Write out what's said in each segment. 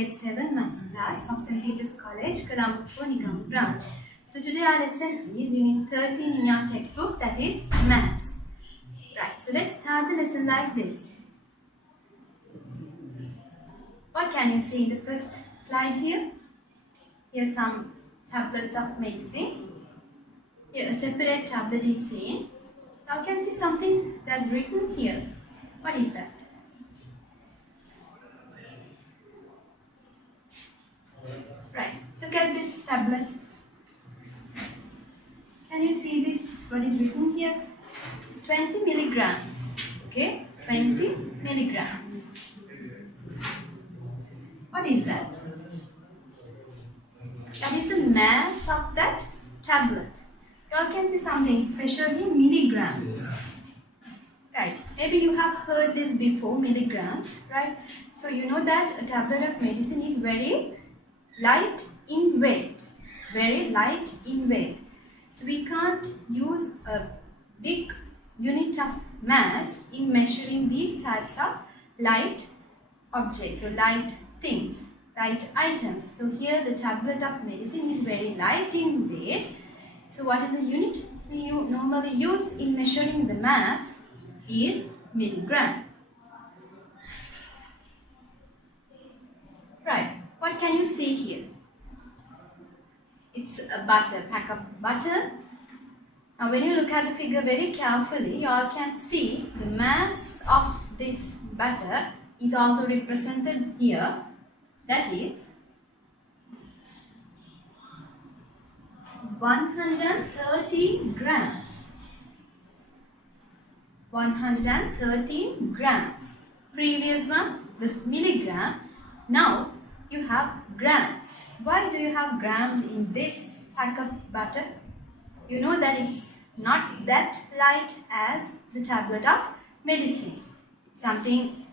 grade 7 maths class of St. Peter's College, Colombo Nikam branch. So today our lesson is unit 13 in your textbook, that is maths. Right, so let's start the lesson like this. What can you see in the first slide here? Here's some tablets of magazine. Here a separate tablet is seen. Now you can see something that's written here. What is that? Right, look at this tablet. Can you see this? What is written here? 20 milligrams. Okay, 20 milligrams. What is that? That is the mass of that tablet. You all can see something special here, milligrams. Right, maybe you have heard this before, milligrams, right? So you know that a tablet of medicine is very light in weight, very light in weight. So we can't use a big unit of mass in measuring these types of light objects or light things, light items. So here the tablet of medicine is very light in weight. So what is the unit we normally use in measuring the mass is milligram. Right. What can you see here? It's a butter, pack of butter. Now when you look at the figure very carefully, you all can see the mass of this butter is also represented here. That is 130 grams. 113 grams. Previous one was milligram. Now you have grams. Why do you have grams in this pack of butter? You know that it's not that light as the tablet of medicine. It's something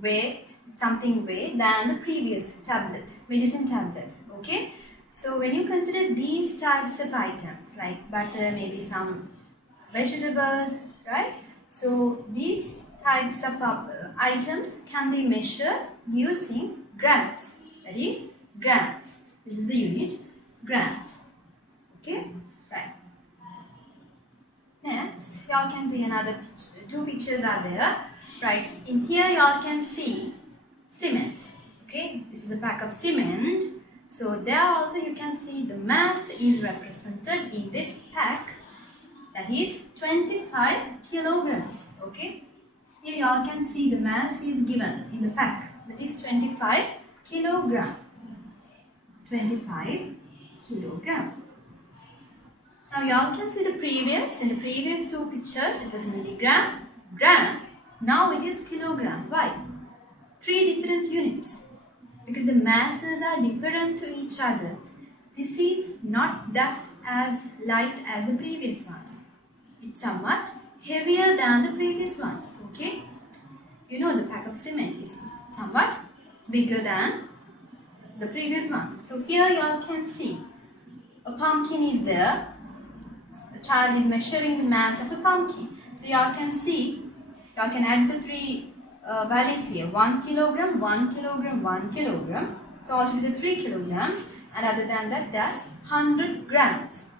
weight than the previous tablet, medicine tablet. Okay. So when you consider these types of items like butter, maybe some vegetables, right? So these types of items can be measured using grams. That is grams. This is the unit grams. Okay, right. Next, you all can see another picture. Two pictures are there. Right. In here, you all can see cement. Okay, this is a pack of cement. So there also you can see the mass is represented in this pack. That is 25 kilograms. Okay. Here you all can see the mass is given in the pack. That is 25 kilogram. 25 kilogram. Now you all can see in the previous two pictures it was milligram, gram. Now it is kilogram. Why? Three different units. Because the masses are different to each other. This is not that as light as the previous ones. It's somewhat heavier than the previous ones. Okay. You know the pack of cement is somewhat bigger than the previous ones. So here you all can see a pumpkin is there. The child is measuring the mass of a pumpkin. So you all can see, you all can add the three values here. 1 kilogram, 1 kilogram, 1 kilogram. So altogether 3 kilograms. And other than that, that's 100 grams.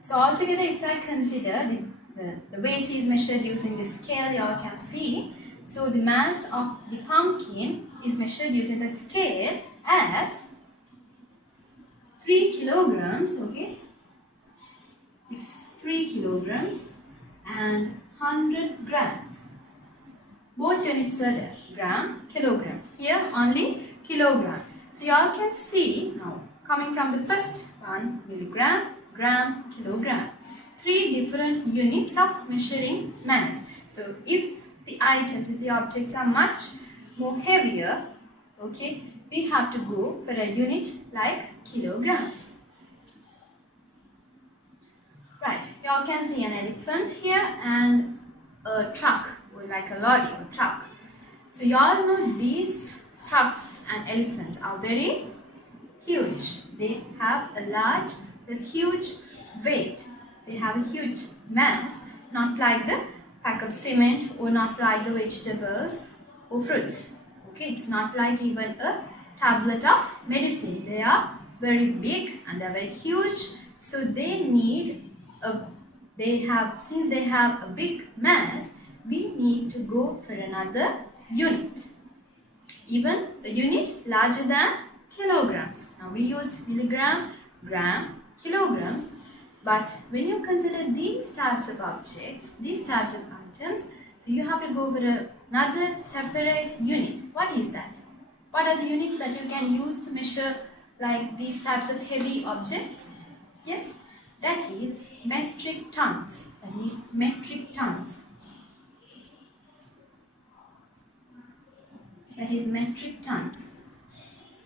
So altogether, if I consider the weight is measured using the scale, you all can see. So the mass of the pumpkin is measured using the scale as 3 kilograms. Okay, it's 3 kilograms and 100 grams. Both units are there, gram, kilogram. Here only kilogram. So you all can see now coming from the first one, milligram, gram, kilogram. Three different units of measuring mass. So if the items, if the objects are much more heavier, okay, we have to go for a unit like kilograms. Right, you all can see an elephant here and a truck, or like a lorry or truck. So you all know these trucks and elephants are very huge. They have a huge weight. They have a huge mass, not like the pack of cement or not like the vegetables or fruits. Okay, it's not like even a tablet of medicine. They are very big and they are very huge. So they need since they have a big mass, we need to go for another unit. Even a unit larger than kilograms. Now we used milligram, gram, kilograms. But when you consider these types of objects, these types of items, so you have to go for another separate unit. What is that? What are the units that you can use to measure like these types of heavy objects? Yes, that is metric tons. That is metric tons. That is metric tons.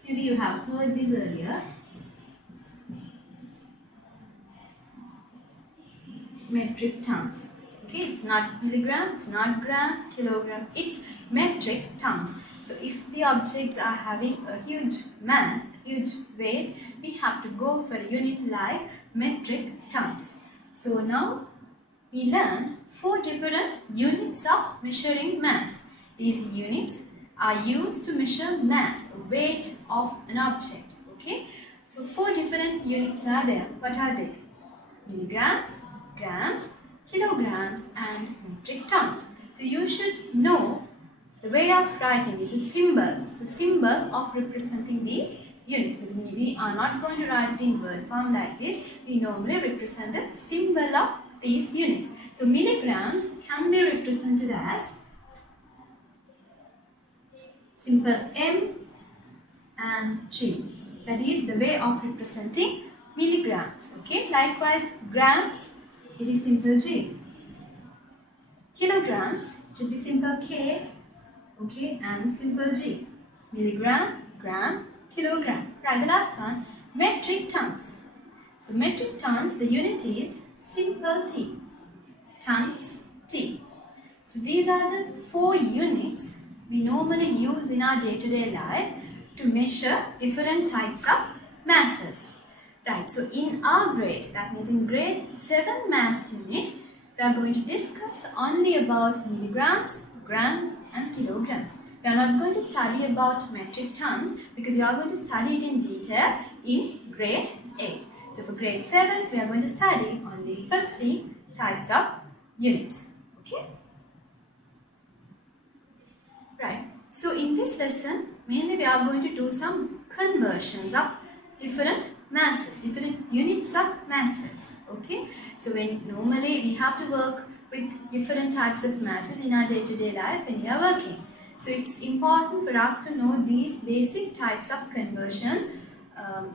Maybe you have heard this earlier. Metric tons. Okay, it's not milligram, it's not gram, kilogram, it's metric tons. So if the objects are having a huge mass, huge weight, we have to go for a unit like metric tons. So now we learned 4 different units of measuring mass. These units are used to measure mass, weight of an object. Okay, so 4 different units are there. What are they? Milligrams, grams, kilograms and metric tons. So you should know the way of writing is a symbol. It's the symbol of representing these units. We are not going to write it in word form like this. We normally represent the symbol of these units. So milligrams can be represented as simple M and G. That is the way of representing milligrams. Okay. Likewise, grams, it is simple G. Kilograms, it should be simple K. Okay, and simple G. Milligram, gram, kilogram. Right, the last one, metric tons. So metric tons, the unit is simple T. Tons, T. So these are the 4 units we normally use in our day-to-day life to measure different types of masses. Right, so in our grade, that means in grade 7 mass unit, we are going to discuss only about milligrams, grams and kilograms. We are not going to study about metric tons because we are going to study it in detail in grade 8. So for grade 7, we are going to study only first 3 types of units. Okay? Right. So in this lesson, mainly we are going to do some conversions of different masses, different units of masses. Okay? So when normally we have to work with different types of masses in our day-to-day life when we are working. So it's important for us to know these basic types of conversions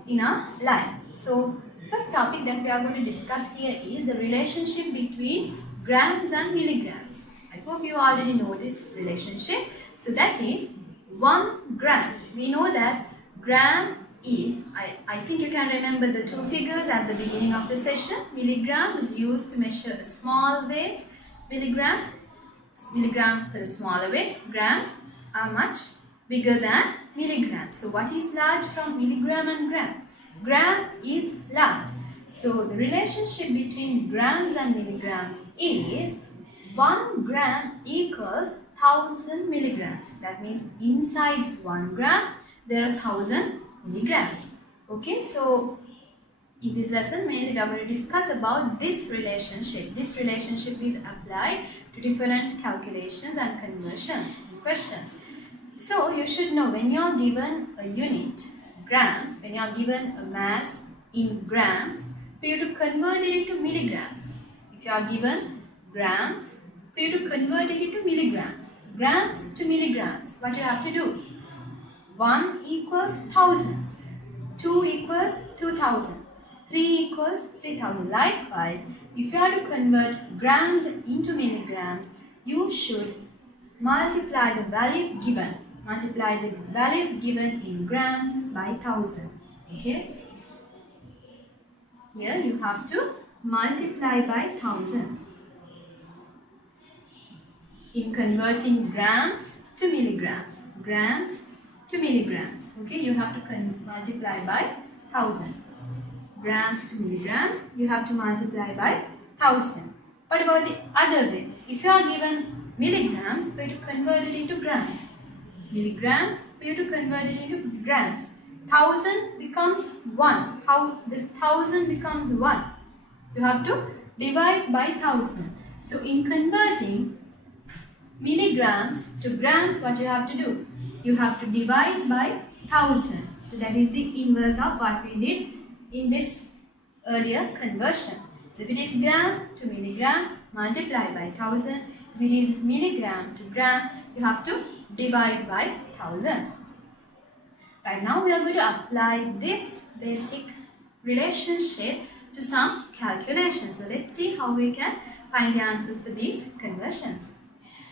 in our life. So first topic that we are going to discuss here is the relationship between grams and milligrams. I hope you already know this relationship. So that is 1 gram. We know that gram is, I think you can remember the 2 figures at the beginning of the session. Milligram is used to measure a small weight. Milligram for a smaller weight. Grams are much bigger than milligrams. So what is large from milligram and gram? Gram is large. So the relationship between grams and milligrams is 1 gram equals 1000 milligrams. That means inside 1 gram there are 1000 milligrams. Okay, so in this lesson mainly we are going to discuss about this relationship. This relationship is applied to different calculations and conversions and questions. So you should know when you are given a unit, grams, when you are given a mass in grams, for you to convert it into milligrams. If you are given grams, for you to convert it into milligrams, grams to milligrams, what you have to do? 1 equals 1000, 2 equals 2000, 3 equals 3000. Likewise, if you are to convert grams into milligrams, you should multiply the value given. Multiply the value given in grams by 1000. Okay? Here you have to multiply by 1000. In converting grams to milligrams. Grams to milligrams. Okay, you have to multiply by 1000. Grams to milligrams, you have to multiply by 1000. What about the other way? If you are given milligrams, we have to convert it into grams. milligrams, for you to convert it into grams. 1000 becomes 1. How this 1000 becomes 1? You have to divide by 1000. So in converting milligrams to grams, what you have to do? You have to divide by 1000. So that is the inverse of what we did in this earlier conversion. So if it is gram to milligram, multiply by 1000. If it is milligram to gram, you have to divide by 1000. Right now we are going to apply this basic relationship to some calculations. So let's see how we can find the answers for these conversions.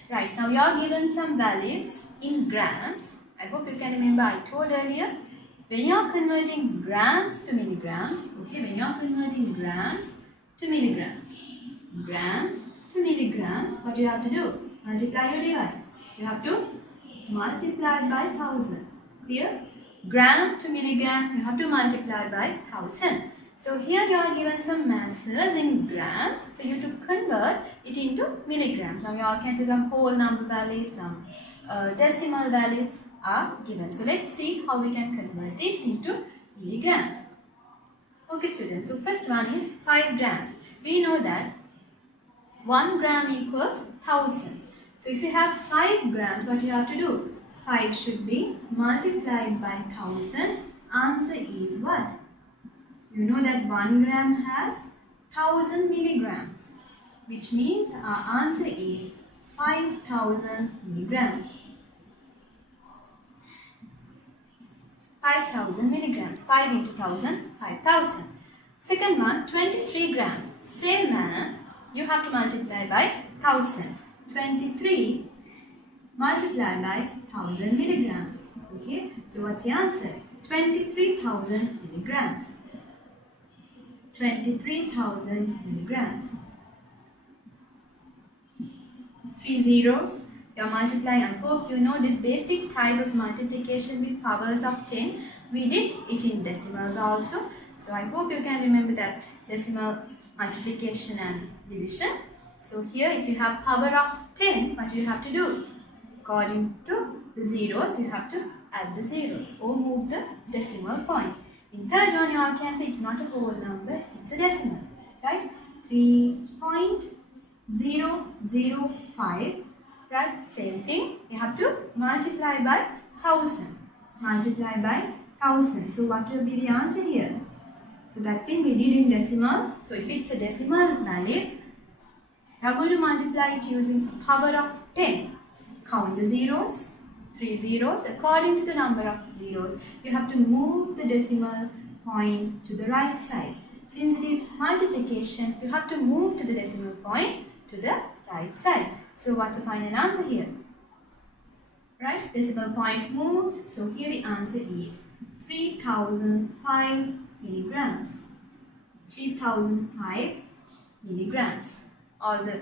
Right, now you are given some values in grams. I hope you can remember I told earlier, when you are converting grams to milligrams, okay, when you are converting grams to milligrams, what you have to do? Multiply or divide? You have to multiply by 1000. Here, gram to milligram, you have to multiply by 1000. So here you are given some masses in grams for you to convert it into milligrams. Now you all can see some whole number values, some decimal values are given. So let's see how we can convert this into milligrams. Okay students, so first one is 5 grams. We know that 1 gram equals 1000. So if you have 5 grams, what you have to do? 5 should be multiplied by 1000. Answer is what? You know that 1 gram has 1000 milligrams, which means our answer is 5000 milligrams. 5000 milligrams. 5 into 1000, 5000. Second one, 23 grams. Same manner, you have to multiply by 1000. 23 multiplied by 1000 milligrams. Okay, so what's the answer? 23,000 milligrams. 23,000 milligrams. 3 zeros. You are multiplying. I hope you know this basic type of multiplication with powers of 10. We did it in decimals also. So I hope you can remember that decimal multiplication and division. So here if you have power of 10, what you have to do? According to the zeros, you have to add the zeros or move the decimal point. In third one, you all can say it's not a whole number, it's a decimal, right? 3.005, right? Same thing, you have to multiply by 1000. Multiply by 1000. So what will be the answer here? So that thing we did in decimals. So if it's a decimal value, we are going to multiply it using power of 10. Count the zeros. 3 zeros. According to the number of zeros, you have to move the decimal point to the right side. Since it is multiplication, you have to move to the decimal point to the right side. So what's the final answer here? Right? Decimal point moves. So here the answer is 3005 milligrams. 3005 milligrams. All the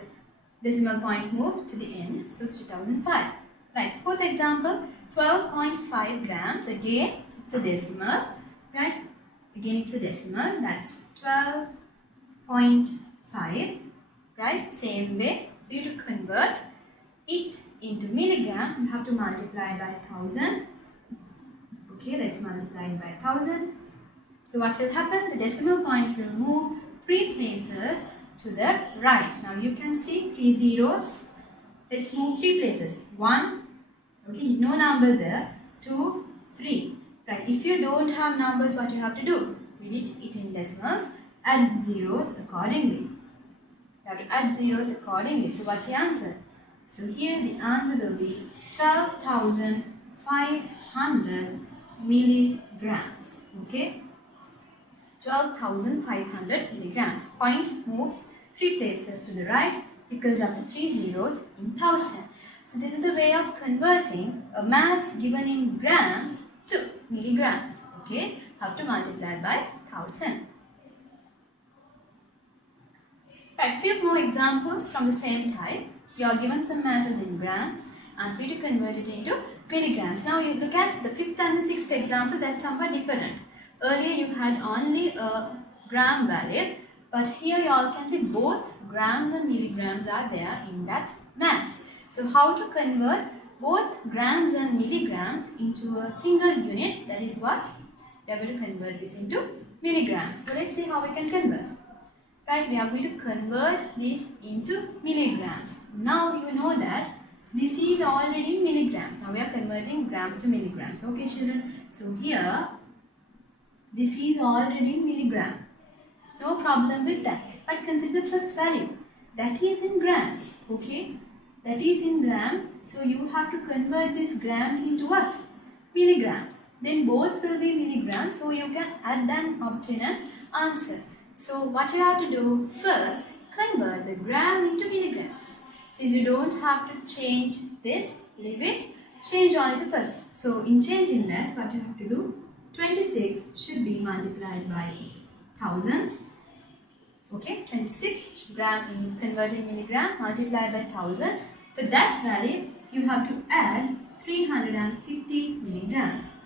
decimal point moved to the end. So 3005. Right, fourth example, 12.5 grams. Again, it's a decimal, right? Again, it's a decimal. That's 12.5, right? Same way, for you to convert it into milligram, you have to multiply by 1000. Okay, let's multiply by 1000. So what will happen? The decimal point will move 3 places to the right. Now you can see 3 zeros. Let's move 3 places. 1, okay, no numbers there. 2, 3. Right, if you don't have numbers, what you have to do? We did it in decimals. Add zeros accordingly. You have to add zeros accordingly. So what's the answer? So here the answer will be 12,500 milligrams. Okay, 12,500 milligrams. Point moves 3 places to the right because of the 3 zeros in 1000. So this is the way of converting a mass given in grams to milligrams. Okay, have to multiply by 1000. Right, few more examples from the same type. You are given some masses in grams and we to convert it into milligrams. Now you look at the 5th and the 6th example, that's somewhat different. Earlier you had only a gram value, but here you all can see both grams and milligrams are there in that mass. So how to convert both grams and milligrams into a single unit, that is what? We are going to convert this into milligrams. So let's see how we can convert. Right, we are going to convert this into milligrams. Now you know that this is already milligrams. Now we are converting grams to milligrams. Okay children, so here this is already milligram. No problem with that. But consider the first value. That is in grams. Okay, that is in grams. So you have to convert these grams into what? Milligrams. Then both will be milligrams. So you can add and obtain an answer. So what you have to do first, convert the gram into milligrams. Since you don't have to change this, leave it, change only the first. So in changing that, what you have to do, 26 should be multiplied by 1000. Okay, 26 gram in converting milligram multiplied by 1000. For that value, you have to add 350 milligrams.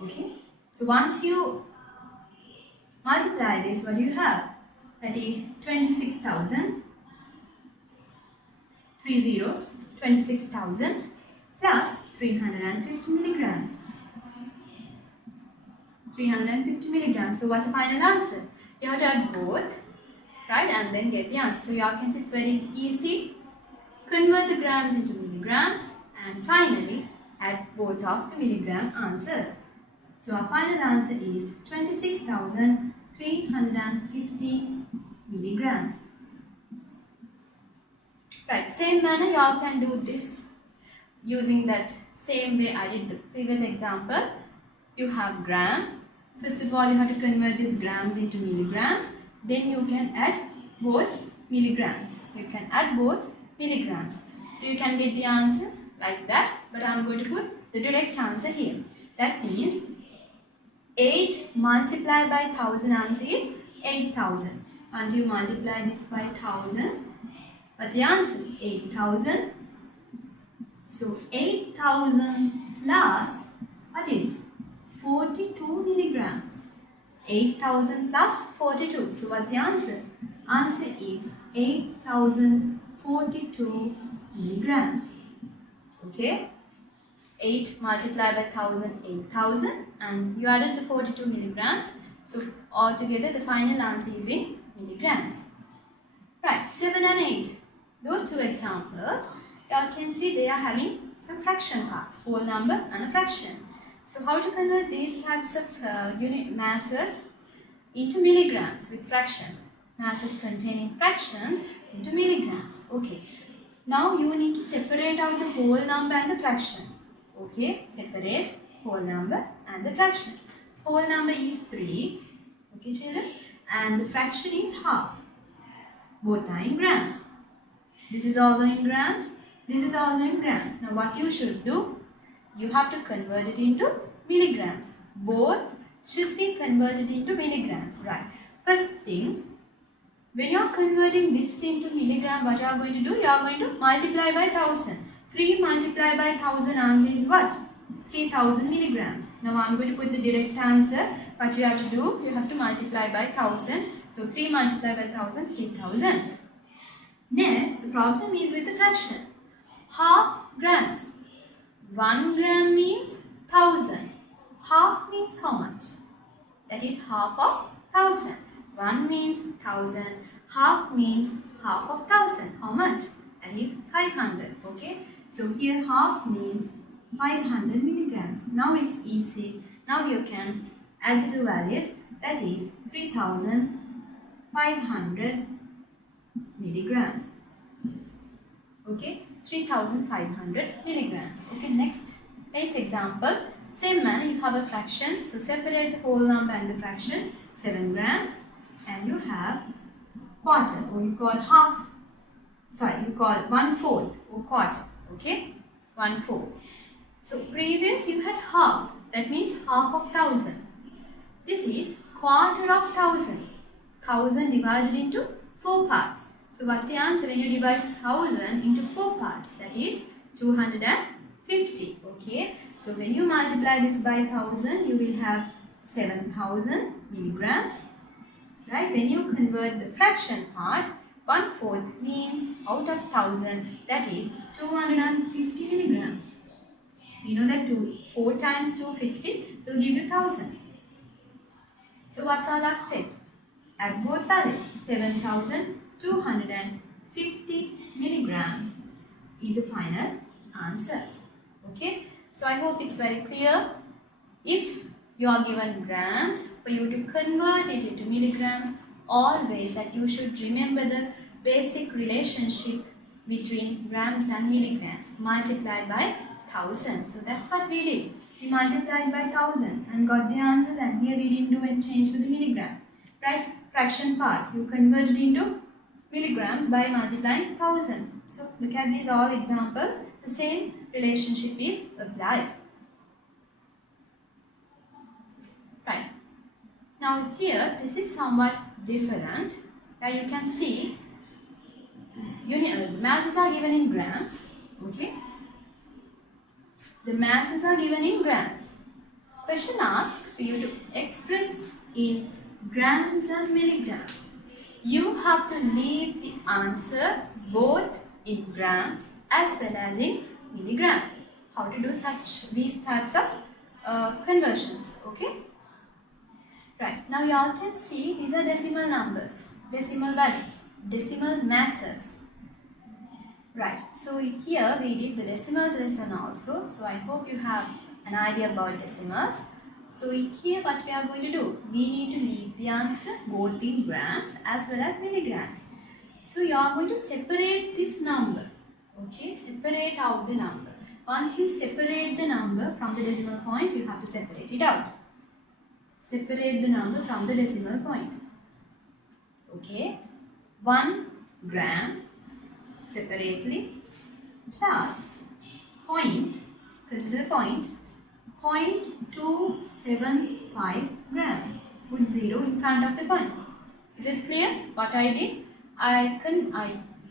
Okay, so once you multiply this, what do you have? That is 26,000, 3 zeros, 26,000 plus 350 milligrams. 350 milligrams. So what's the final answer? You have to add both, right, and then get the answer. So you all can see it's very easy. Convert the grams into milligrams and finally add both of the milligram answers. So our final answer is 26,350 milligrams. Right, same manner you all can do this using that same way I did the previous example. You have gram. First of all, you have to convert these grams into milligrams. Then you can add both milligrams. You can add both milligrams. So you can get the answer like that. But I am going to put the direct answer here. That means 8 multiplied by 1000 answer is 8000. Once you multiply this by 1000, what's the answer? 8000. So 8000 plus what is? 42 milligrams. 8000 plus 42. So what's the answer? Answer is 8042 milligrams. Okay. 8 multiplied by 1000, 8000, and you added the 42 milligrams. So altogether the final answer is in milligrams. Right, 7 and 8. Those two examples, you can see they are having some fraction part, whole number and a fraction. So how to convert these types of unit masses into milligrams with fractions? Masses containing fractions into milligrams. Okay. Now you need to separate out the whole number and the fraction. Okay, separate whole number and the fraction. Whole number is 3. Okay children, and the fraction is half. Both are in grams. This is also in grams. This is also in grams. Now what you should do? You have to convert it into milligrams. Both should be converted into milligrams. Right. First thing, when you are converting this into milligram, what you are going to do? You are going to multiply by 1000. 3 multiplied by 1000 answer is what? 3000 milligrams. Now I am going to put the direct answer. What you have to do? You have to multiply by 1000. So 3 multiplied by 1000, 3000. Next, the problem is with the fraction. Half grams. 1 gram means 1000. Half means how much? That is half of 1000. 1 means 1000. Half means half of 1000. How much? That is 500. Okay. So here half means 500 milligrams. Now it's easy. Now you can add the two values. That is 3500 milligrams. Okay. 3500 milligrams. Okay. Next, 8th example. Same manner, you have a fraction. So separate the whole number and the fraction. 7 grams. And you have quarter, or you call half. Sorry, you call 1/4 or quarter. Okay, 1/4. So previous you had half. That means half of 1000. This is quarter of 1000. 1000 divided into 4 parts. So what's the answer when you divide 1000 into 4 parts? That is 250. Okay. So when you multiply this by 1000, you will have 7000 milligrams. Right? When you convert the fraction part, 1/4 means out of 1000, that is 250 milligrams. We know that 4 times 250 will give you 1000. So what's our last step? Add both values. 7250 milligrams is the final answer. Okay. So I hope it's very clear. If you are given grams, for you to convert it into milligrams, always that you should remember the basic relationship between grams and milligrams multiplied by 1000. So that's what we did. We multiplied by 1000 and got the answers, and here we didn't do any change to the milligram. Right? Fraction part, you converted into milligrams by multiplying 1000. So look at these all examples. The same relationship is applied. Right. Now here, this is somewhat different. Now you can see the masses are given in grams. Okay. The masses are given in grams. Question asks for you to express in grams and milligrams. You have to leave the answer both in grams as well as in milligram. How to do these types of conversions. Okay. Right, now you all can see these are decimal numbers, decimal values, decimal masses. Right, so here we did the decimals lesson also. So I hope you have an idea about decimals. So here what we are going to do, we need to leave the answer both in grams as well as milligrams. So you are going to separate this number. Okay, separate out the number. Once you separate the number from the decimal point, you have to separate it out. Separate the number from the decimal point. Okay, 1 gram separately plus point, consider the point, 0.275 grams. Put 0 in front of the point. Is it clear what I did? I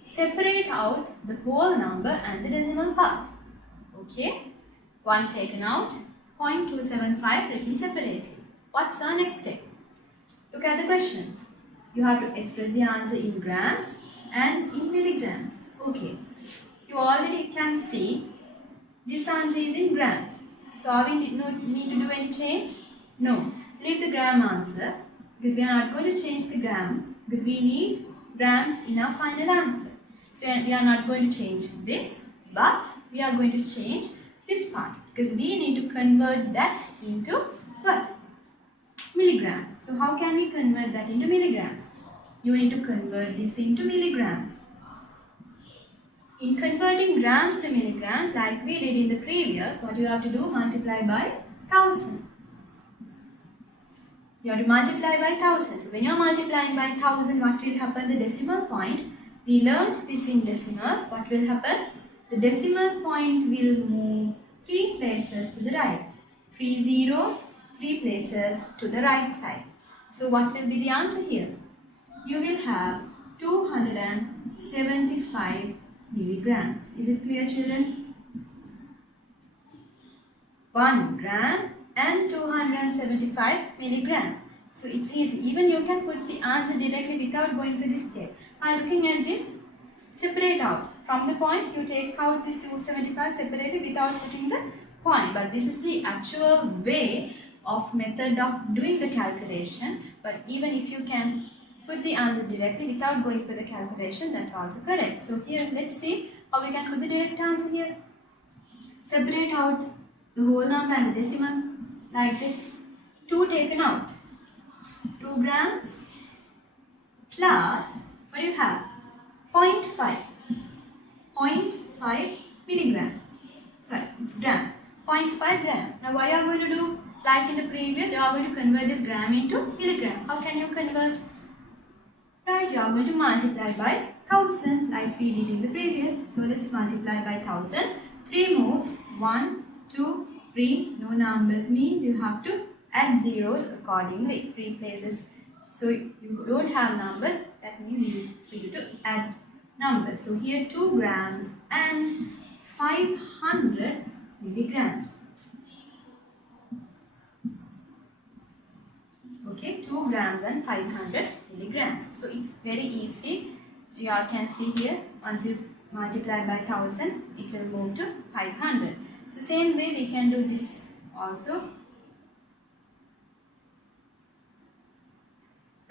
separate out the whole number and the decimal part. Okay, 1 taken out, 0.275 written separately. What's our next step? Look at the question. You have to express the answer in grams and in milligrams. Okay. You already can see this answer is in grams. So are we need to do any change? No. Leave the gram answer because we are not going to change the grams because we need grams in our final answer. So we are not going to change this, but we are going to change this part because we need to convert that into what? Milligrams. So how can we convert that into milligrams? You need to convert this into milligrams. In converting grams to milligrams, like we did in the previous, what you have to do? Multiply by 1000. You have to multiply by 1000. So when you are multiplying by 1000, what will happen? The decimal point. We learned this in decimals. What will happen? The decimal point will move 3 places to the right. 3 zeros, 3 places to the right side. So what will be the answer here? You will have 275 milligrams. Is it clear, children? 1 gram and 275 milligram. So it's easy. Even you can put the answer directly without going through this step. By looking at this, separate out. From the point, you take out this 275 separately without putting the point. But this is the actual way of method of doing the calculation. But even if you can put the answer directly without going for the calculation, that's also correct. So here, let's see how we can put the direct answer here. Separate out the whole number and the decimal like this. 2 taken out. 2 grams plus, what do you have? 0.5. 0.5 milligram. Sorry, it's gram. 0.5 gram. Now what you are going to do? Like in the previous, you are going to convert this gram into milligram. How can you convert? Right, you are going to multiply by 1000 like we did in the previous. So let's multiply by 1000. 3 moves. 1, 2, 3. No numbers means you have to add zeros accordingly. 3 places. So you don't have numbers. That means for you to add numbers. So here 2 grams and 500 milligrams. Okay, 2 grams and 500 milligrams. So it's very easy. So you all can see here, once you multiply by 1000, it will move to 500. So same way we can do this also.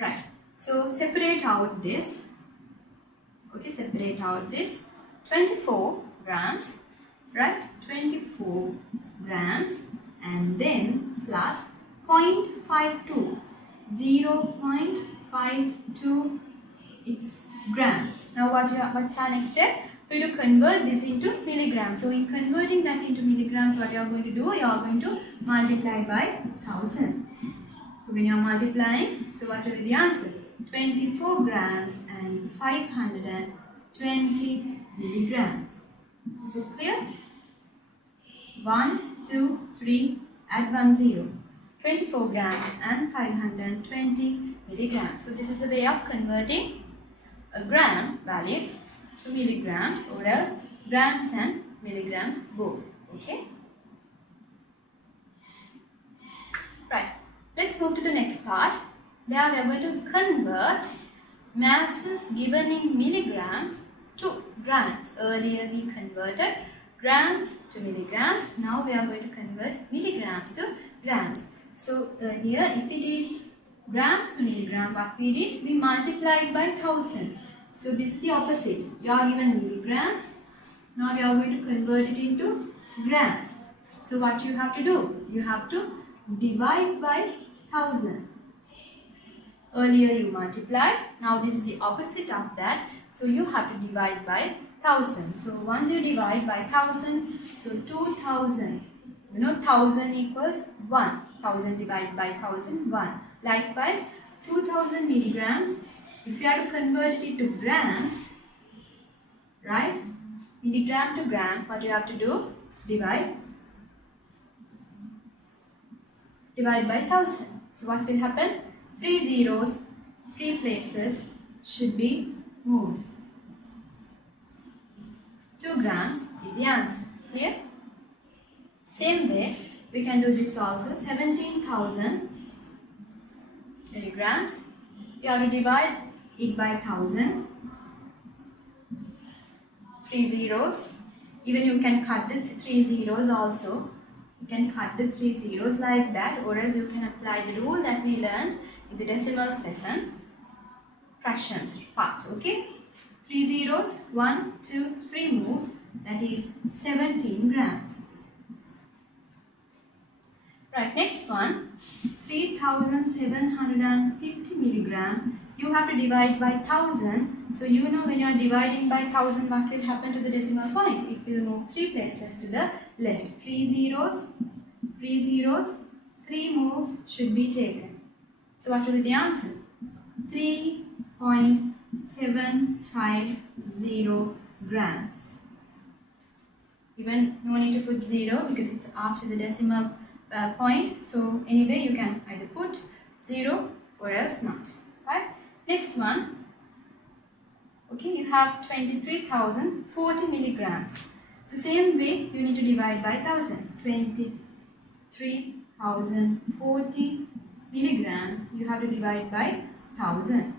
Right. So separate out this. Okay, separate out this 24 grams, right? 24 grams and then plus 0.52, 0.52 it's grams. Now what's our next step? We have to convert this into milligrams. So in converting that into milligrams, what you are going to do? You are going to multiply by 1000. So when you are multiplying, so what will be the answers? 24 grams and 520 milligrams. Is it clear? 1, 2, 3, add 1 0. 24 grams and 520 milligrams. So this is the way of converting a gram value to milligrams, or else grams and milligrams both. Okay? Right. Let's move to the next part. There we are going to convert masses given in milligrams to grams. Earlier we converted grams to milligrams. Now we are going to convert milligrams to grams. So earlier if it is grams to milligram, what we did? We multiplied by 1000. So this is the opposite. We are given milligrams. Now we are going to convert it into grams. So what you have to do? You have to divide by 1000. Earlier you multiplied, now this is the opposite of that. So you have to divide by 1000. So once you divide by 1000, so 2000. You know 1000 equals 1. 1000 divided by 1000, 1. Likewise 2000 milligrams, if you have to convert it into grams, right? Milligram to gram, what you have to do? Divide by 1000. So what will happen? 3 zeros, 3 places should be moved. 2 grams is the answer. Clear? Same way, we can do this also. 17,000 milligrams. You have to divide it by 1000. 3 zeros. Even you can cut the 3 zeros also. You can cut the 3 zeros like that, or else you can apply the rule that we learned in the decimals lesson, fractions part. Okay, 3 zeros, 1, 2, 3 moves, that is 17 grams. Right, next one, 3750 milligram. You have to divide by 1000. So you know when you are dividing by 1000, what will happen to the decimal point? It will move 3 places to the left. 3 zeros, 3 moves should be taken. So what will be the answer? 3.750 grams. Even no need to put 0 because it's after the decimal point. So anyway you can either put 0 or else not. Right? Next one. Okay, you have 23,040 milligrams. So same way you need to divide by 1000. 23,040 milligrams, you have to divide by 1000.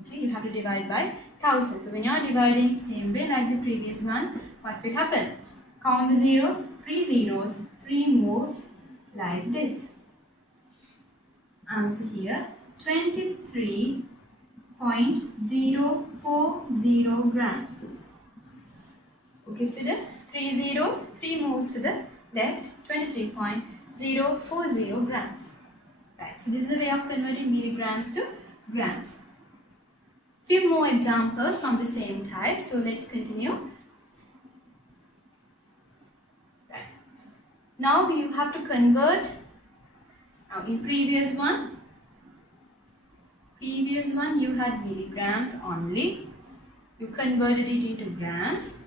Okay, you have to divide by 1000. So when you are dividing, same way like the previous one, what will happen? Count the zeros, 3 zeros, 3 moves like this. Answer here, 23.040 grams. Okay students, 3 zeros, 3 moves to the left, 23.040 grams. Right, so this is the way of converting milligrams to grams. Few more examples from the same type, so let's continue. Right. Now you have to convert, now in previous one you had milligrams only, you converted it into grams,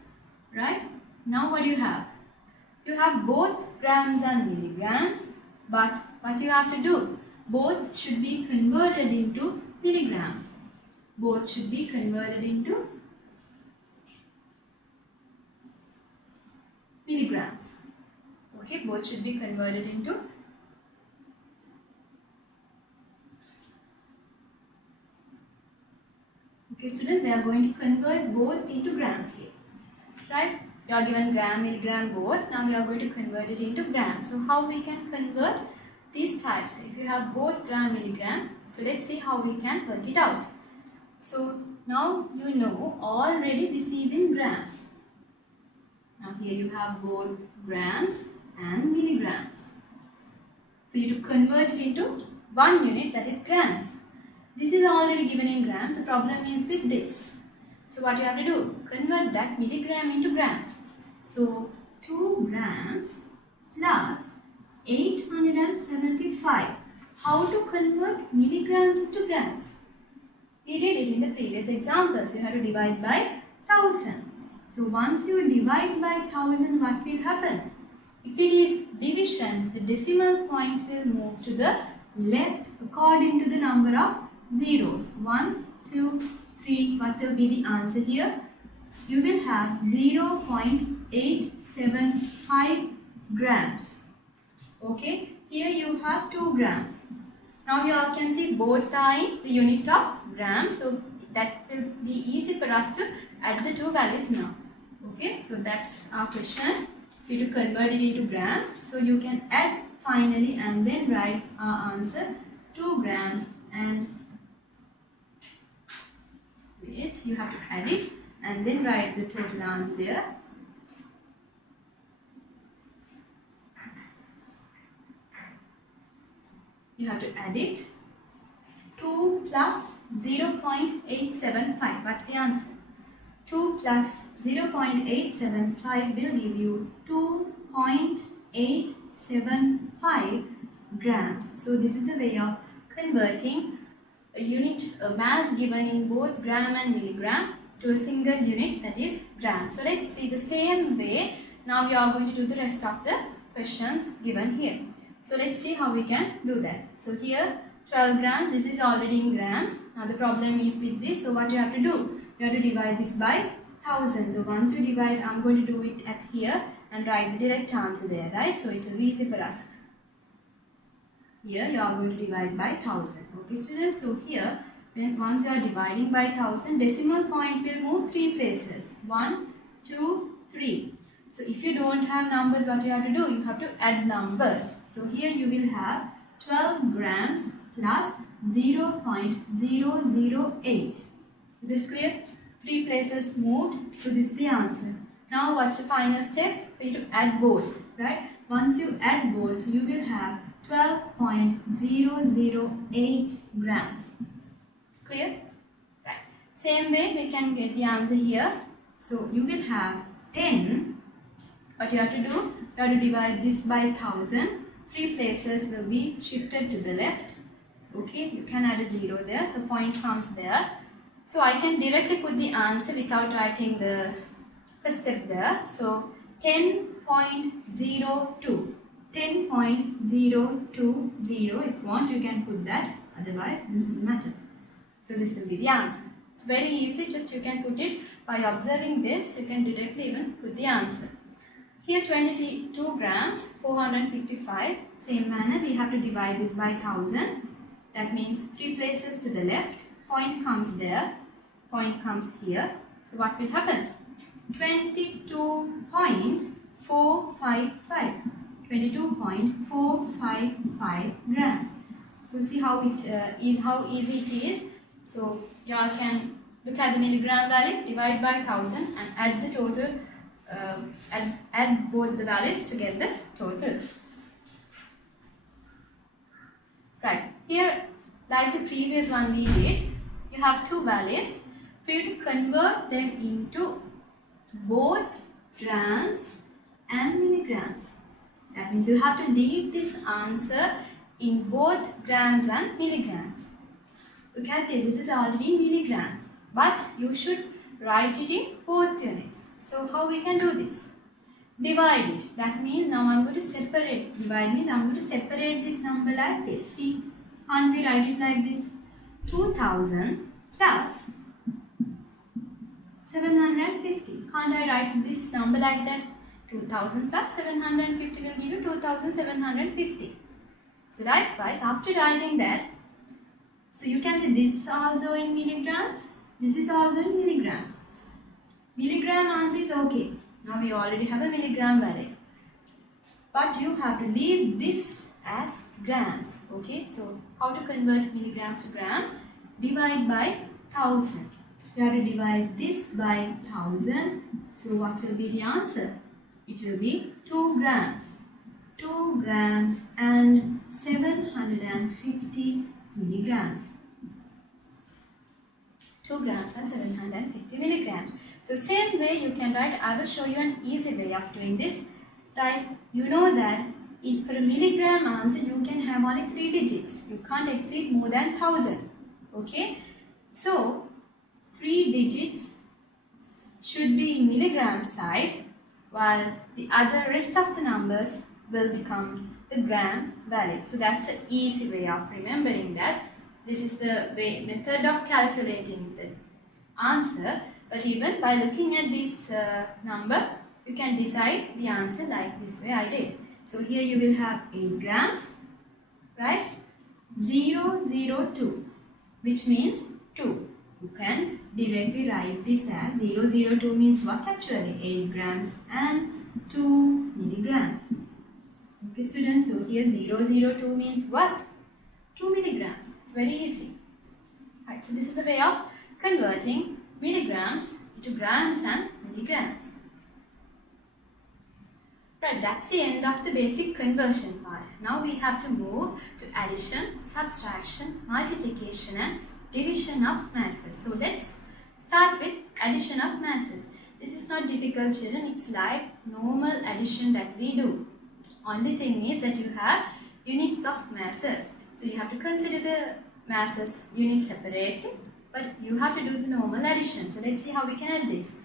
right? Now what do you have? You have both grams and milligrams, but what you have to do? Both should be converted into milligrams. Both should be converted into milligrams. Okay, both should be converted into Okay students, we are going to convert both into grams here. Right? You are given gram, milligram both. Now we are going to convert it into grams. So how we can convert these types? If you have both gram, milligram, so let's see how we can work it out. So now you know already this is in grams. Now here you have both grams and milligrams. For you to convert it into one unit, that is grams. This is already given in grams. The problem is with this. So what you have to do? Convert that milligram into grams. So 2 grams plus 875. How to convert milligrams into grams? We did it in the previous examples. You have to divide by 1000. So once you divide by 1000, what will happen? If it is division, the decimal point will move to the left according to the number of zeros. 1, 2, 3. What will be the answer here? You will have 0.875 grams. Okay, here you have 2 grams. Now you all can see both are in the unit of grams. So that will be easy for us to add the two values now. Okay, so that's our question. We will convert it into grams. So you can add finally and then write our answer 2 grams and wait, you have to add it and then write the total answer there. You have to add it. 2 plus 0.875. What's the answer? 2 plus 0.875 will give you 2.875 grams. So this is the way of converting a unit, a mass given in both gram and milligram to a single unit, that is gram. So let's see the same way. Now we are going to do the rest of the questions given here. So let's see how we can do that. So here 12 grams, this is already in grams. Now the problem is with this. So what you have to do? You have to divide this by 1000. So once you divide, I'm going to do it at here and write the direct answer there, right? So it will be easy for us. Here you are going to divide by 1000. Okay students, so here once you are dividing by 1000, decimal point will move 3 places. 1, 2, 3. So if you don't have numbers, what you have to do? You have to add numbers. So here you will have 12 grams plus 0.008. Is it clear? 3 places moved. So this is the answer. Now what's the final step? For you to add both, right? Once you add both, you will have 12.008 grams. Clear? Right. Same way we can get the answer here. So you will have 10. What you have to do? You have to divide this by 1000. 3 places will be shifted to the left. Okay, you can add a 0 there. So point comes there. So I can directly put the answer without writing the first step there. So 10.02. 10.020. If you want, you can put that. Otherwise, this will matter. So this will be the answer. It's very easy. Just you can put it by observing this. You can directly even put the answer. Here 22 grams, 455. Same manner, we have to divide this by 1000. That means 3 places to the left. Point comes there. Point comes here. So what will happen? 22.455. 22.455 grams. So see how how easy it is. So you all can look at the milligram value, divide by 1000 and add the total. Add both the values to get the total. Right, here like the previous one we did, you have 2 values. For you to convert them into both grams and milligrams. That means you have to leave this answer in both grams and milligrams. Look at this, this is already milligrams, but you should write it in both units. So how we can do this? Divide it. That means now I'm going to separate. Divide means I'm going to separate this number like this. See, can't we write it like this? 2000 plus 750. Can't I write this number like that? 2000 plus 750 will give you 2750. So likewise, after writing that, so you can say this is also in milligrams. This is also in milligrams. Milligram answer is okay. Now we already have a milligram value. But you have to leave this as grams. Okay, so how to convert milligrams to grams? Divide by 1000. You have to divide this by 1000. So what will be the answer? It will be 2 grams. 2 grams and 750 milligrams. 2 grams and 750 milligrams. So same way you can write. I will show you an easy way of doing this. Right? You know that for a milligram answer you can have only 3 digits. You can't exceed more than 1000. Okay? So 3 digits should be in milligram side, while the other rest of the numbers will become the gram value. So that's an easy way of remembering that. This is the method of calculating the answer. But even by looking at this number, you can decide the answer like this way I did. So here you will have 8 grams, right? 002, which means 2. You can directly write this as 002 means what actually? 8 grams and 2 milligrams. Okay students, so here 002 means what? 2 milligrams. It's very easy. Right, so this is a way of converting milligrams into grams and milligrams. Right, that's the end of the basic conversion part. Now we have to move to addition, subtraction, multiplication and division of masses. So let's start with addition of masses. This is not difficult children, it's like normal addition that we do. Only thing is that you have units of masses. So you have to consider the masses units separately, but you have to do the normal addition. So let's see how we can add this.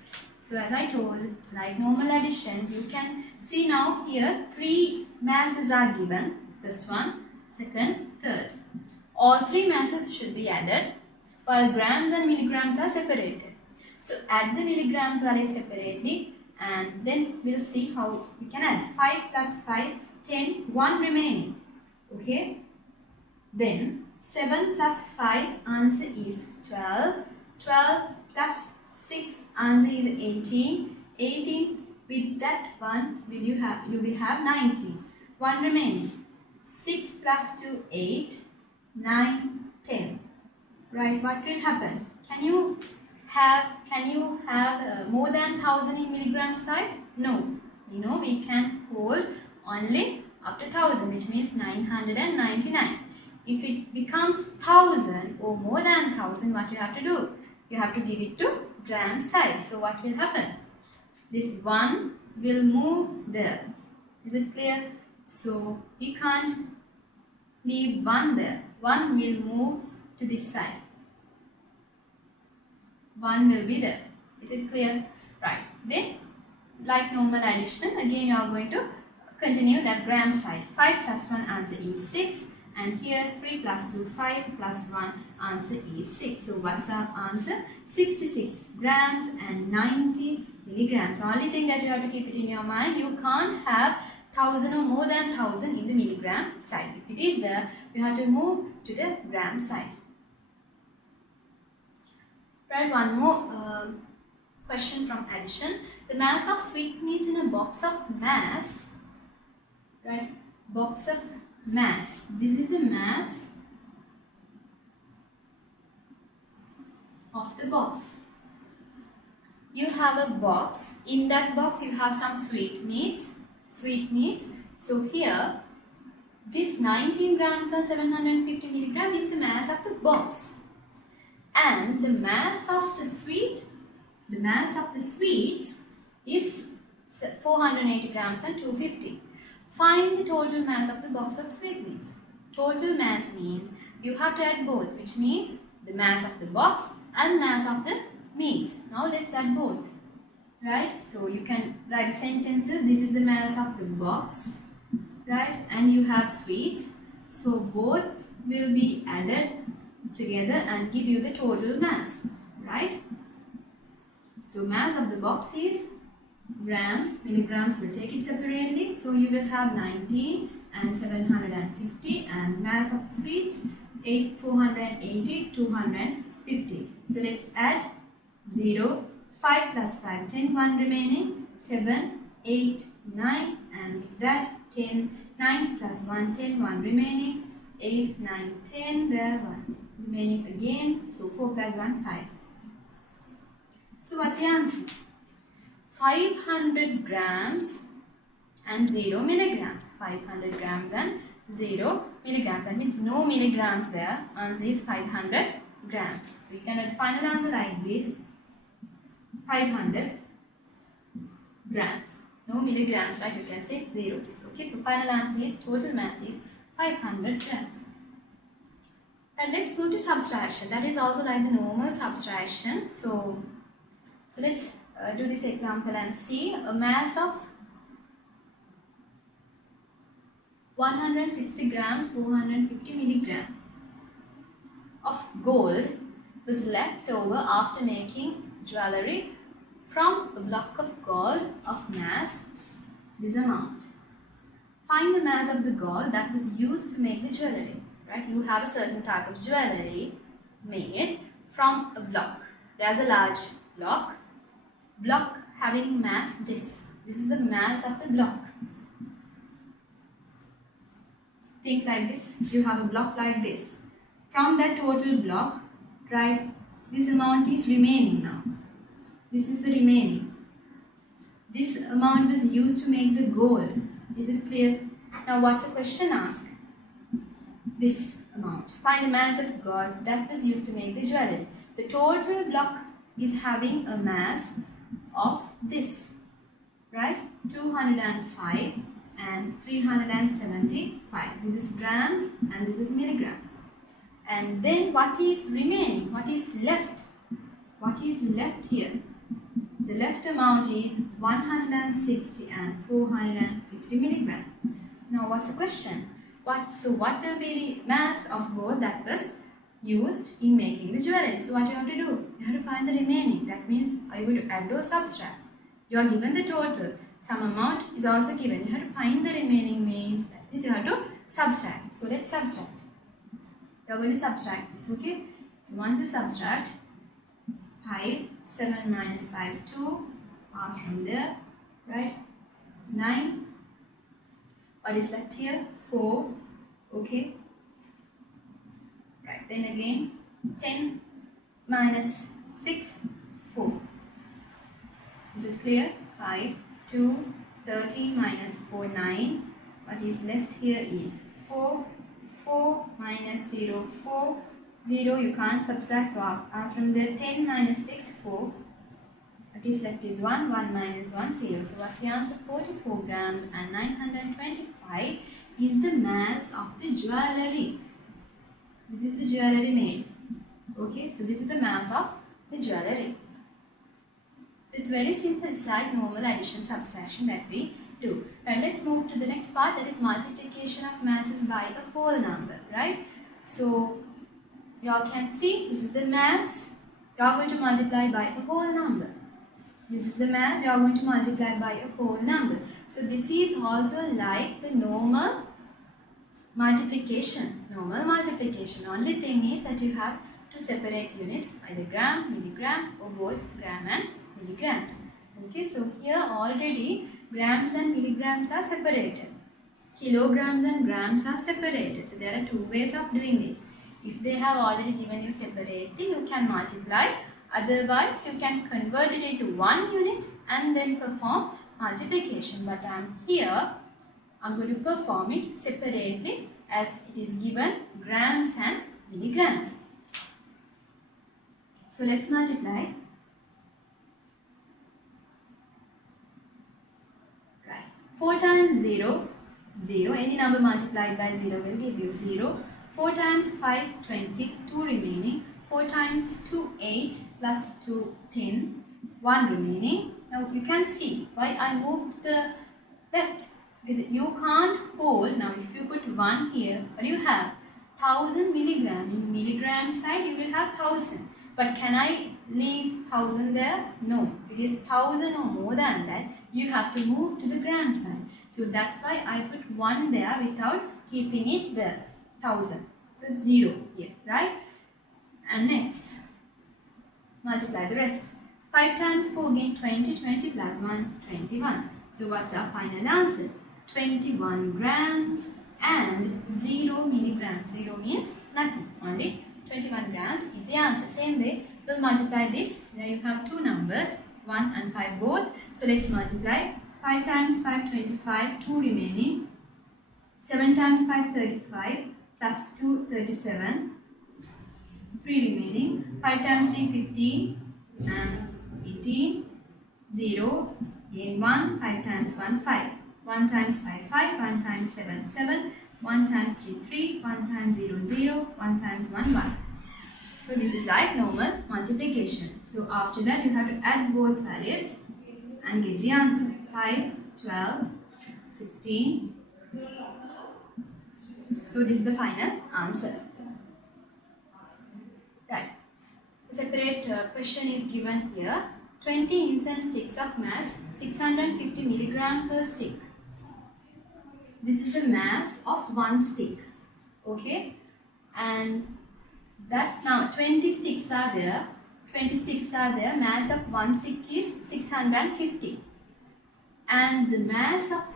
So as I told, it's like normal addition. You can see now here 3 masses are given. First one, second, third. All 3 masses should be added, while grams and milligrams are separated. So add the milligrams value separately, and then we'll see how we can add. 5 plus 5, 10, 1 remaining. Okay. Then 7 plus 5 answer is 12. 12 plus 6 answer is 18. 18 with that one you will have 19. 1 remaining. 6 plus 2 8. 9 10. Right, what will happen? Can you have more than 1000 in milligram side? No. You know we can hold only up to 1000, which means 999. If it becomes 1000 or more than 1000, what you have to do? You have to give it to gram side. So what will happen? This 1 will move there. Is it clear? So we can't leave 1 there. 1 will move to this side. 1 will be there. Is it clear? Right. Then like normal addition, again you are going to continue that gram side. 5 plus 1 answer is 6. And here 3 plus 2, 5 plus 1 answer is 6. So what's our answer? 66 grams and 90 milligrams. Only thing that you have to keep it in your mind, you can't have 1000 or more than 1000 in the milligram side. If it is there, you have to move to the gram side. Right, one more question from addition. The mass of sweetmeats in a box of mass, right, box of mass. This is the mass of the box. You have a box. In that box you have some sweetmeats. So here this 19 grams and 750 milligrams is the mass of the box. And the mass of the sweets is 480 grams and 250. Find the total mass of the box of sweetmeats. Total mass means you have to add both, which means the mass of the box and mass of the meat. Now let's add both. Right? So you can write sentences. This is the mass of the box. Right? And you have sweets. So both will be added together and give you the total mass. Right? So mass of the box is grams, milligrams will take it separately. So you will have 19 and 750, and mass of the sweets 480, 250. So let's add 0, 5 plus 5, 10, 1 remaining, 7, 8, 9, and with that 10, 9 plus 1, 10, 1 remaining, 8, 9, 10, there 1 remaining again, so 4 plus 1, 5. So what's the answer? 500 grams and 0 milligrams. 500 grams and 0 milligrams. That means no milligrams there. Answer is 500 grams. So you can write the final answer like this. 500 grams. No milligrams, right? You can say zeros. Okay, so final answer is total mass is 500 grams. And let's go to subtraction. That is also like the normal subtraction. So let's do this example and see a mass of 160 grams, 450 milligrams of gold was left over after making jewellery from a block of gold of mass this amount. Find the mass of the gold that was used to make the jewellery. Right? You have a certain type of jewellery made from a block. There's a large block having mass this. This is the mass of the block. Think like this. You have a block like this. From that total block, right, this amount is remaining now. This is the remaining. This amount was used to make the gold. Is it clear? Now what's the question asked? This amount. Find the mass of gold that was used to make the jewellery. The total block is having a mass of this, right? 205 and 375. This is grams and this is milligrams. And then what is remaining? What is left? What is left here? The left amount is 160 and 450 milligrams. Now what's the question? What will be the mass of gold that was used in making the jewellery? So what you have to do? You have to find the remaining. That means, are you going to add or subtract? You are given the total. Some amount is also given. You have to find the remaining means that means you have to subtract. So let's subtract. You are going to subtract this, okay? So once you subtract 5, 7 minus 5, 2, pass from there, right? 9. What is left here? 4, okay? Right, then again 10 minus 6, 4. Is it clear? 5, 2, 13 minus 4, 9. What is left here is 4, 4 minus 0, 4, 0. You can't subtract, so from there 10 minus 6, 4. What is left is 1, 1 minus 1, 0. So what's the answer? 44 grams and 925 is the mass of the jewellery. This is the jewellery made. Okay, so this is the mass of the jewellery. It's very simple. It's like normal addition subtraction that we do. And let's move to the next part, that is multiplication of masses by a whole number, right? So you all can see this is the mass. You are going to multiply by a whole number. This is the mass. You are going to multiply by a whole number. So this is also like the normal multiplication. Normal multiplication. Only thing is that you have to separate units, either gram, milligram, or both gram and milligrams. Okay, so here already grams and milligrams are separated. Kilograms and grams are separated. So there are two ways of doing this. If they have already given you separately, you can multiply. Otherwise, you can convert it into one unit and then perform multiplication. But I'm going to perform it separately as it is given grams and milligrams. So let's multiply. Right. 4 times 0, 0. Any number multiplied by 0 will give you 0. 4 times 5, 20. 2 remaining. 4 times 2, 8, plus 2, 10, 1 remaining. Now you can see why I moved the left, because you can't hold. Now if you put 1 here, what do you have? 1000 milligram. In milligram side you will have 1000. But can I leave 1000 there? No. If it is 1000 or more than that, you have to move to the gram side. So that's why I put 1 there without keeping it there. 1000. So it's 0 here, right? And next, multiply the rest. 5 times 4 again 20, 20 plus 1, 21. So what's our final answer? 21 grams and 0 milligrams. 0 means nothing, only 21 grams is the answer. Same way, we'll multiply this. Now you have two numbers, 1 and 5 both. So let's multiply. 5 times 5, 25, 2 remaining. 7 times 5, 35, plus 2, 37, 3 remaining. 5 times 3, 15, and 18, 0, again 1, 5 times 1, 5. 1 times 5, 5, 1 times 7, 7, 1 times 3, 3, 1 times 0, 0, 1 times 1, 1. So this is like normal multiplication. So after that you have to add both values and get the answer. 5, 12, 16. So this is the final answer. Right. A separate question is given here. 20 incense sticks of mass 650 milligram per stick. This is the mass of one stick. Okay. And that now 20 sticks are there. 20 sticks are there. Mass of one stick is 650. And the mass of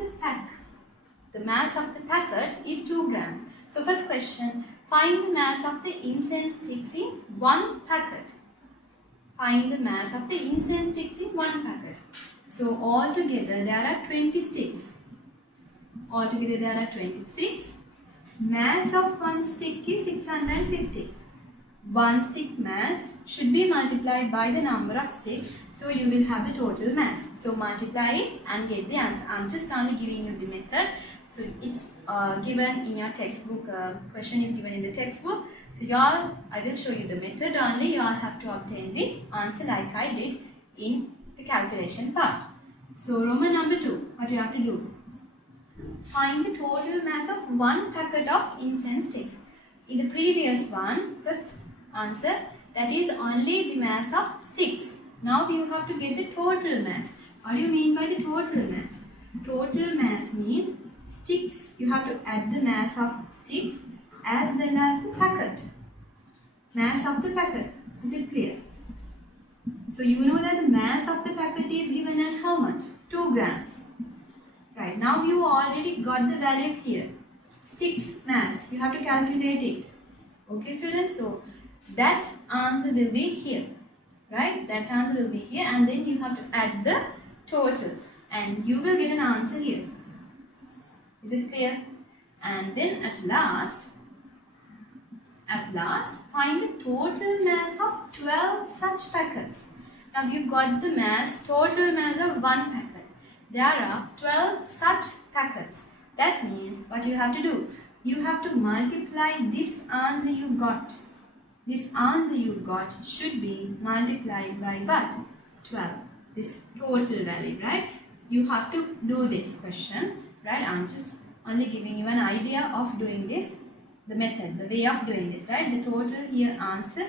the packet is 2 grams. So first question, find the mass of the incense sticks in one packet. Find the mass of the incense sticks in one packet. So altogether there are 20 sticks. Altogether there are 20 sticks. Mass of one stick is 650. One stick mass should be multiplied by the number of sticks. So you will have the total mass. So multiply it and get the answer. I'm just only giving you the method. So it's given in your textbook. Question is given in the textbook. So y'all, I will show you the method only. Y'all have to obtain the answer like I did in the calculation part. So Roman number 2, what you have to do? Find the total mass of one packet of incense sticks. In the previous one, first answer, that is only the mass of sticks. Now you have to get the total mass. What do you mean by the total mass? Total mass means sticks. You have to add the mass of sticks as well as the packet. Mass of the packet. Is it clear? So you know that the mass of the packet is given as how much? 2 grams. Right. Now you already got the value here. Sticks mass. You have to calculate it. Okay students. So that answer will be here. Right. That answer will be here. And then you have to add the total. And you will get an answer here. Is it clear? And then at last, find the total mass of 12 such packets. Now you got the mass, total mass of one packet. There are 12 such packets. That means what you have to do? You have to multiply this answer you got. This answer you got should be multiplied by what? 12. This total value, right? You have to do this question, right? I'm just only giving you an idea of doing this, the method, the way of doing this, right? The total here answer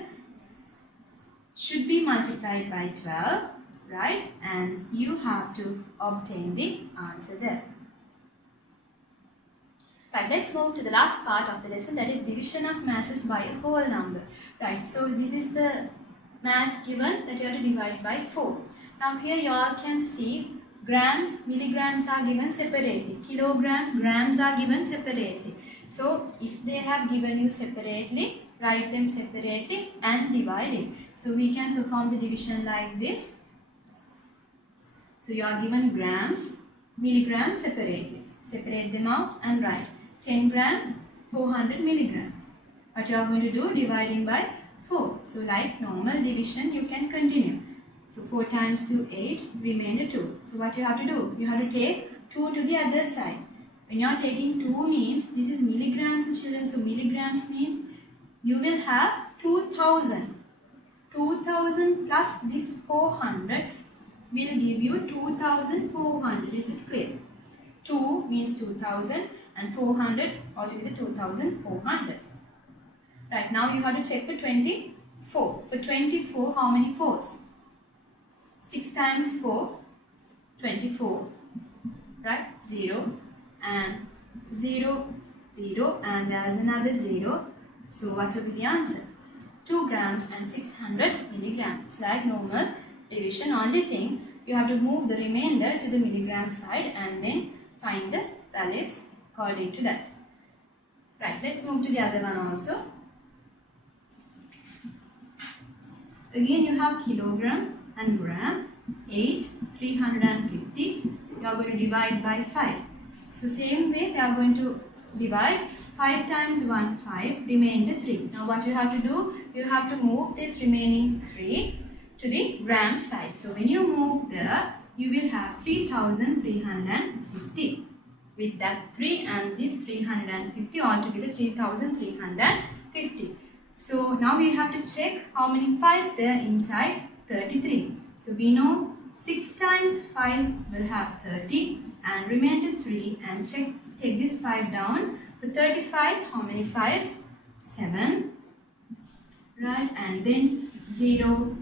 should be multiplied by 12, right? And you have to obtain the answer there. Right, let's move to the last part of the lesson, that is division of masses by a whole number. Right, so this is the mass given that you have to divide by 4. Now here you all can see grams, milligrams are given separately. Kilogram, grams are given separately. So if they have given you separately, write them separately and divide it. So we can perform the division like this. So you are given grams, milligrams separately. Separate them out and write 10 grams, 400 milligrams. What you are going to do? Dividing by 4. So like normal division you can continue. So 4 times 2, 8, remainder 2. So what you have to do? You have to take 2 to the other side. When you are taking 2 means, this is milligrams children. So milligrams means you will have 2000. 2000 plus this 400 will give you 2400. Is it clear? 2 means 2000 and 400 altogether 2400. Right, now you have to check for 24. For 24, how many 4s? 6 times 4, 24, right? 0 and 0, 0 and there is another 0. So what will be the answer? 2 grams and 600 milligrams. It's like normal division. Only thing, you have to move the remainder to the milligram side and then find the values according to that. Right, let's move to the other one also. Again, you have kilogram and gram. 8, 350. You are going to divide by 5. So same way, we are going to divide 5 times 1, 5, remainder 3. Now what you have to do, you have to move this remaining 3 to the gram side. So when you move there, you will have 3350. With that 3 and this 350, altogether 3350. So now we have to check how many 5s there inside 33. So we know 6 times 5 will have 30 and remainder 3, and take this 5 down. For 35, how many 5s? 7. Right, and then 0.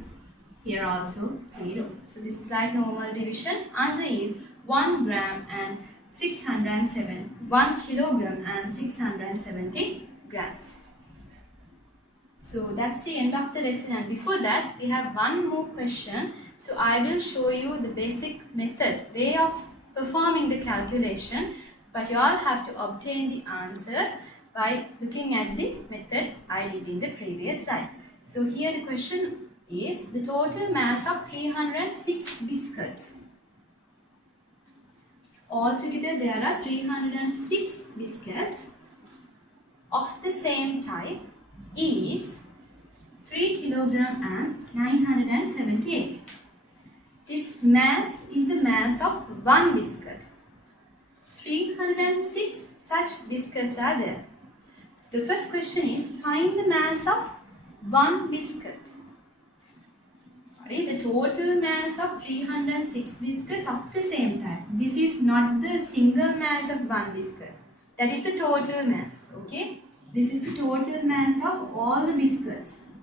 Here also 0. So this is like normal division. Answer is 1 gram and 607. 1 kilogram and 670 grams. So that's the end of the lesson, and before that we have one more question. So I will show you the basic method, way of performing the calculation, but you all have to obtain the answers by looking at the method I did in the previous slide. So here the question is the total mass of 306 biscuits. Altogether there are 306 biscuits of the same type is 3 kilogram and 978. This mass is the mass of one biscuit. 306 such biscuits are there. The first question is find the mass of one biscuit. The total mass of 306 biscuits of the same type. This is not the single mass of one biscuit. That is the total mass. Okay. This is the total mass of all the biscuits.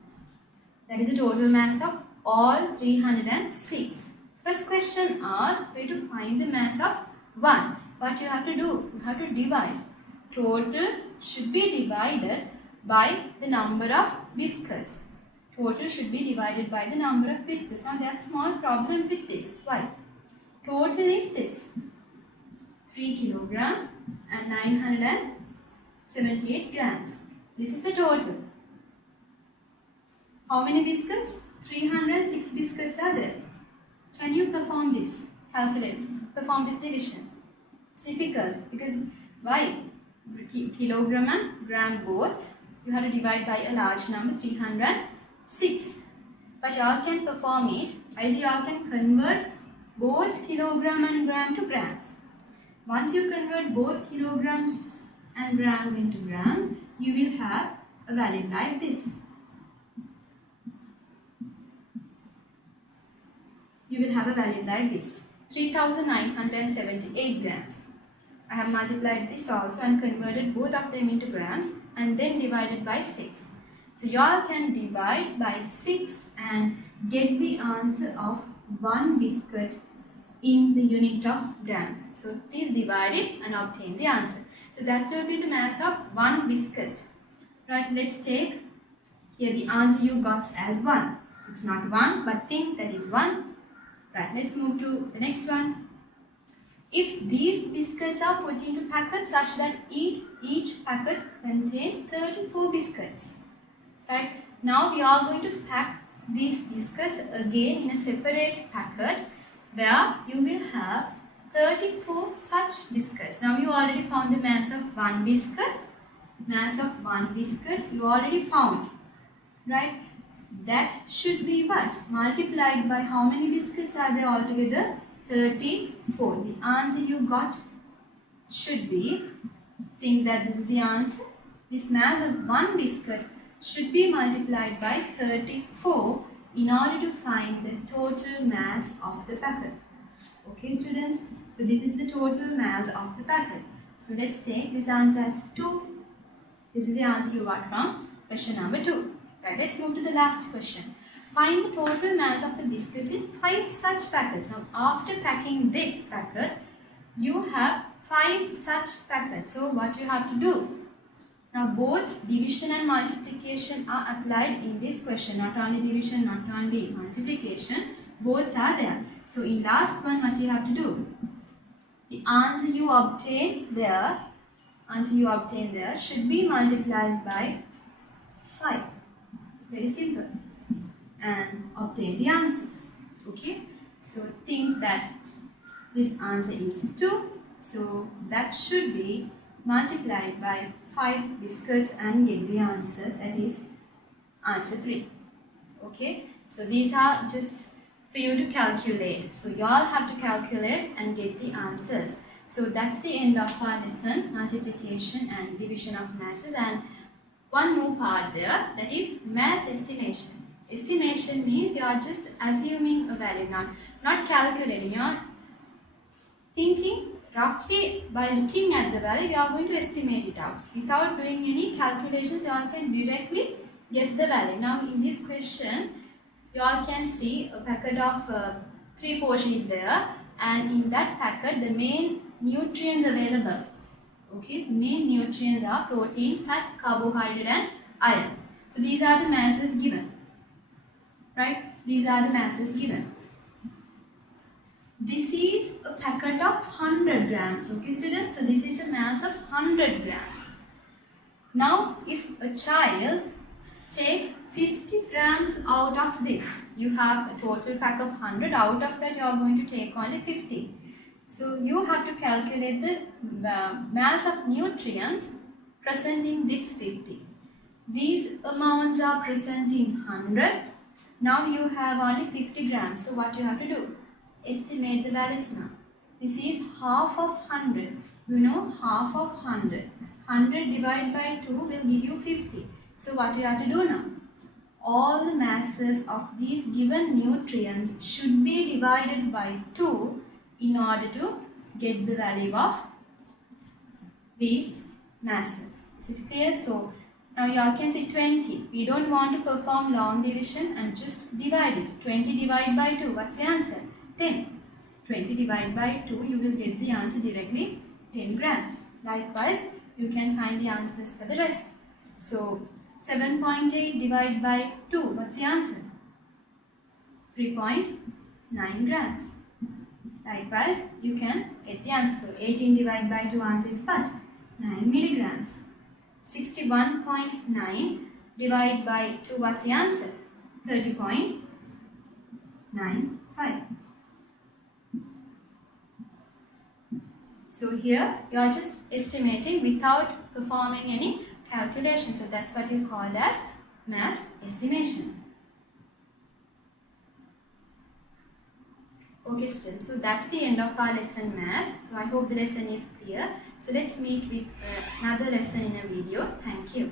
That is the total mass of all 306. First question asks where to find the mass of 1. What you have to do? You have to divide. Total should be divided by the number of biscuits. Total should be divided by the number of biscuits. Now there is a small problem with this. Why? Total is this. 3 kilograms and 978 grams. This is the total. How many biscuits? 306 biscuits are there. Can you perform this? Calculate. Perform this division. It's difficult because why? Kilogram and gram both. You have to divide by a large number, 306. But you all can perform it. Either you all can convert both kilogram and gram to grams. Once you convert both kilograms and grams into grams, you will have a value like this. You will have a value like this, 3978 grams. I have multiplied this also and converted both of them into grams and then divided by 6. So you all can divide by 6 and get the answer of one biscuit in the unit of grams. So please divide it and obtain the answer. So that will be the mass of one biscuit. Right, let's take here the answer you got as 1. It's not 1, but think that is 1. Right, let's move to the next one. If these biscuits are put into packets such that each packet contains 34 biscuits. Right, now we are going to pack these biscuits again in a separate packet where you will have 34 such biscuits. Now you already found the mass of one biscuit. Mass of one biscuit you already found. Right? That should be what? Multiplied by how many biscuits are there altogether? 34. The answer you got should be, think that this is the answer. This mass of one biscuit should be multiplied by 34 in order to find the total mass of the packet. Okay students, so this is the total mass of the packet. So let's take this answer as 2. This is the answer you got from question number 2. Right, let's move to the last question. Find the total mass of the biscuits in 5 such packets. Now after packing this packet, you have 5 such packets. So what you have to do? Now both division and multiplication are applied in this question. Not only division, not only multiplication. Both are there. So in last one, what you have to do? The answer you obtain there should be multiplied by 5. Very simple. And obtain the answer. Okay. So think that this answer is 2. So that should be multiplied by 5 biscuits and get the answer. That is answer 3. Okay. So these are just for you to calculate. So you all have to calculate and get the answers. So that's the end of our lesson, multiplication and division of masses. And one more part there, that is mass estimation. Estimation means you are just assuming a value, not calculating. You are thinking roughly by looking at the value, you are going to estimate it out. Without doing any calculations, you all can directly guess the value. Now in this question, you all can see a packet of 3 portions there, and in that packet the main nutrients available. Okay, the main nutrients are protein, fat, carbohydrate and iron. So these are the masses given. Right? These are the masses given. This is a packet of 100 grams. Okay students, so this is a mass of 100 grams. Now if a child takes 50 grams out of this, you have a total pack of 100, out of that you are going to take only 50. So you have to calculate the mass of nutrients present in this 50. These amounts are present in 100. Now you have only 50 grams. So what you have to do? Estimate the values now. This is half of 100. You know half of 100. 100 divided by 2 will give you 50. So what you have to do now? All the masses of these given nutrients should be divided by 2 in order to get the value of these masses. Is it clear? So now you all can say 20. We don't want to perform long division and just divide it. 20 divided by 2. What's the answer? 10. 20 divided by 2, you will get the answer directly, 10 grams. Likewise, you can find the answers for the rest. So 7.8 divided by 2, what's the answer? 3.9 grams. Likewise, you can get the answer. So 18 divided by 2 answer is what? 9 milligrams. 61.9 divided by 2, what's the answer? 30.95. So here you are just estimating without performing any calculation. So that's what you call as mass estimation. Okay students, so that's the end of our lesson maths. So I hope the lesson is clear. So let's meet with another lesson in a video. Thank you.